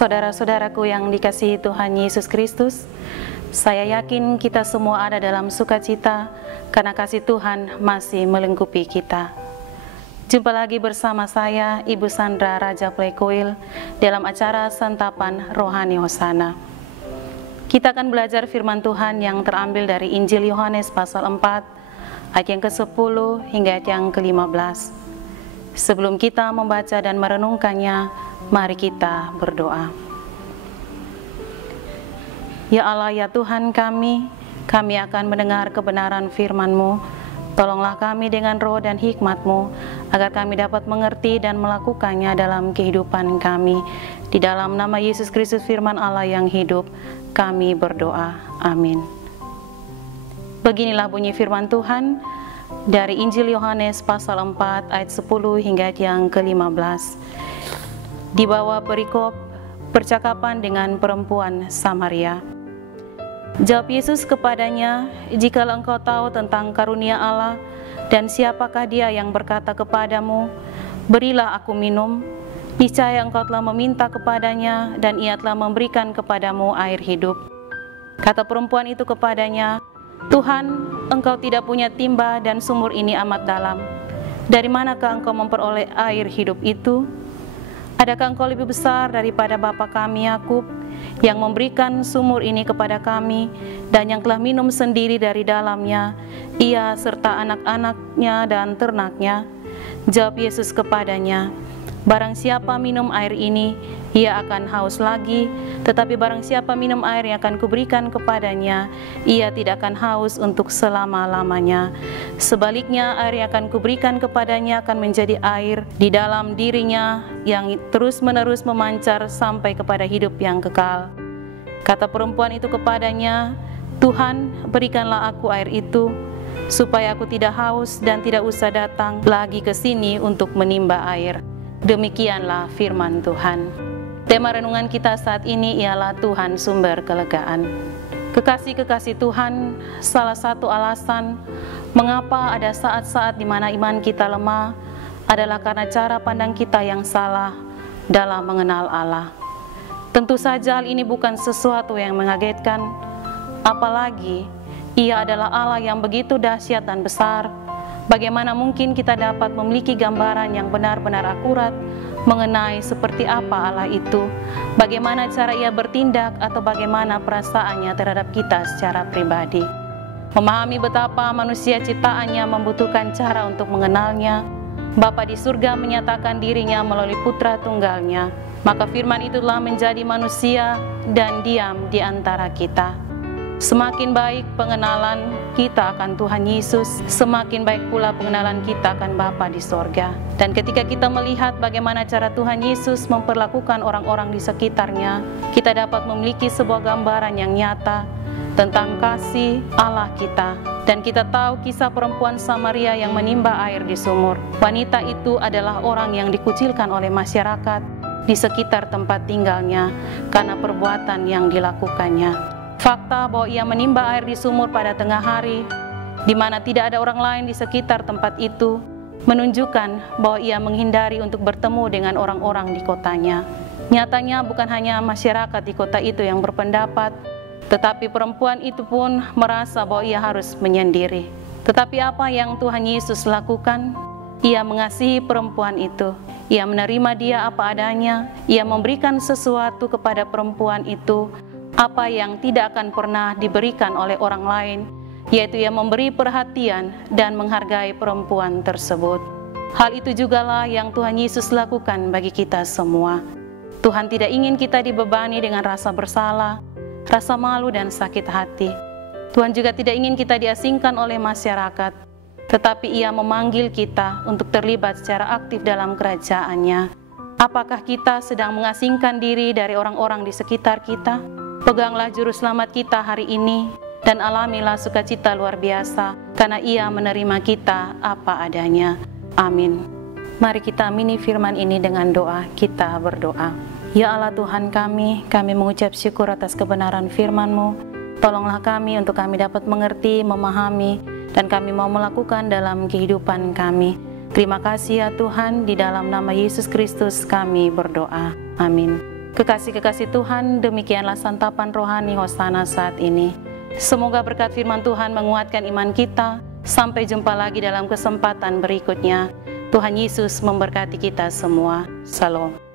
Saudara-saudaraku yang dikasihi Tuhan Yesus Kristus, saya yakin kita semua ada dalam sukacita karena kasih Tuhan masih melingkupi kita. Jumpa lagi bersama saya, Ibu Sandra Raja Plekoil, dalam acara Santapan Rohani Hosana. Kita akan belajar firman Tuhan yang terambil dari Injil Yohanes pasal 4, ayat yang ke-10 hingga ayat yang ke-15. Sebelum kita membaca dan merenungkannya, mari kita berdoa. Ya Allah, ya Tuhan kami akan mendengar kebenaran firman-Mu. Tolonglah kami dengan roh dan hikmat-Mu, agar kami dapat mengerti dan melakukannya dalam kehidupan kami. Di dalam nama Yesus Kristus firman Allah yang hidup, kami berdoa. Amin. Beginilah bunyi firman Tuhan dari Injil Yohanes pasal 4 ayat 10 hingga ayat yang ke-15. Di bawah perikop percakapan dengan perempuan Samaria. Jawab Yesus kepadanya, "Jikalau engkau tahu tentang karunia Allah dan siapakah Dia yang berkata kepadamu, 'Berilah aku minum,' niscaya engkau telah meminta kepadanya dan Ia telah memberikan kepadamu air hidup." Kata perempuan itu kepadanya, "Tuhan, engkau tidak punya timba dan sumur ini amat dalam. Dari manakah engkau memperoleh air hidup itu? Adakah engkau lebih besar daripada bapa kami Yakub, yang memberikan sumur ini kepada kami, dan yang telah minum sendiri dari dalamnya, ia serta anak-anaknya dan ternaknya?" Jawab Yesus kepadanya, "Barang siapa minum air ini, ia akan haus lagi, tetapi barang siapa minum air yang akan kuberikan kepadanya, ia tidak akan haus untuk selama-lamanya. Sebaliknya, air yang akan kuberikan kepadanya akan menjadi air di dalam dirinya yang terus-menerus memancar sampai kepada hidup yang kekal." Kata perempuan itu kepadanya, "Tuhan, berikanlah aku air itu, supaya aku tidak haus dan tidak usah datang lagi ke sini untuk menimba air." Demikianlah firman Tuhan. Tema renungan kita saat ini ialah Tuhan sumber kelegaan. Kekasih-kekasih Tuhan, salah satu alasan mengapa ada saat-saat di mana iman kita lemah adalah karena cara pandang kita yang salah dalam mengenal Allah. Tentu saja hal ini bukan sesuatu yang mengagetkan, apalagi Ia adalah Allah yang begitu dahsyat dan besar. Bagaimana mungkin kita dapat memiliki gambaran yang benar-benar akurat mengenai seperti apa Allah itu, bagaimana cara Ia bertindak, atau bagaimana perasaannya terhadap kita secara pribadi. Memahami betapa manusia ciptaannya membutuhkan cara untuk mengenalnya, Bapa di surga menyatakan dirinya melalui Putra Tunggalnya, maka firman itulah menjadi manusia dan diam di antara kita. Semakin baik pengenalan kita akan Tuhan Yesus, semakin baik pula pengenalan kita akan Bapa di sorga. Dan ketika kita melihat bagaimana cara Tuhan Yesus memperlakukan orang-orang di sekitarnya, kita dapat memiliki sebuah gambaran yang nyata tentang kasih Allah kita. Dan kita tahu kisah perempuan Samaria yang menimba air di sumur. Wanita itu adalah orang yang dikucilkan oleh masyarakat di sekitar tempat tinggalnya karena perbuatan yang dilakukannya. Fakta bahwa ia menimba air di sumur pada tengah hari, di mana tidak ada orang lain di sekitar tempat itu, menunjukkan bahwa ia menghindari untuk bertemu dengan orang-orang di kotanya. Nyatanya bukan hanya masyarakat di kota itu yang berpendapat, tetapi perempuan itu pun merasa bahwa ia harus menyendiri. Tetapi apa yang Tuhan Yesus lakukan? Ia mengasihi perempuan itu. Ia menerima dia apa adanya. Ia memberikan sesuatu kepada perempuan itu, apa yang tidak akan pernah diberikan oleh orang lain, yaitu Ia memberi perhatian dan menghargai perempuan tersebut. Hal itu jugalah yang Tuhan Yesus lakukan bagi kita semua. Tuhan tidak ingin kita dibebani dengan rasa bersalah, rasa malu dan sakit hati. Tuhan juga tidak ingin kita diasingkan oleh masyarakat, tetapi Ia memanggil kita untuk terlibat secara aktif dalam kerajaan-Nya. Apakah kita sedang mengasingkan diri dari orang-orang di sekitar kita? Peganglah juru selamat kita hari ini dan alamilah sukacita luar biasa karena Ia menerima kita apa adanya. Amin. Mari kita amini firman ini dengan doa. Kita berdoa. Ya Allah Tuhan kami mengucap syukur atas kebenaran firman-Mu. Tolonglah kami untuk kami dapat mengerti, memahami, dan kami mau melakukan dalam kehidupan kami. Terima kasih ya Tuhan, di dalam nama Yesus Kristus kami berdoa. Amin. Kekasih-kekasih Tuhan, demikianlah santapan rohani Hosana saat ini. Semoga berkat firman Tuhan menguatkan iman kita. Sampai jumpa lagi dalam kesempatan berikutnya. Tuhan Yesus memberkati kita semua. Shalom.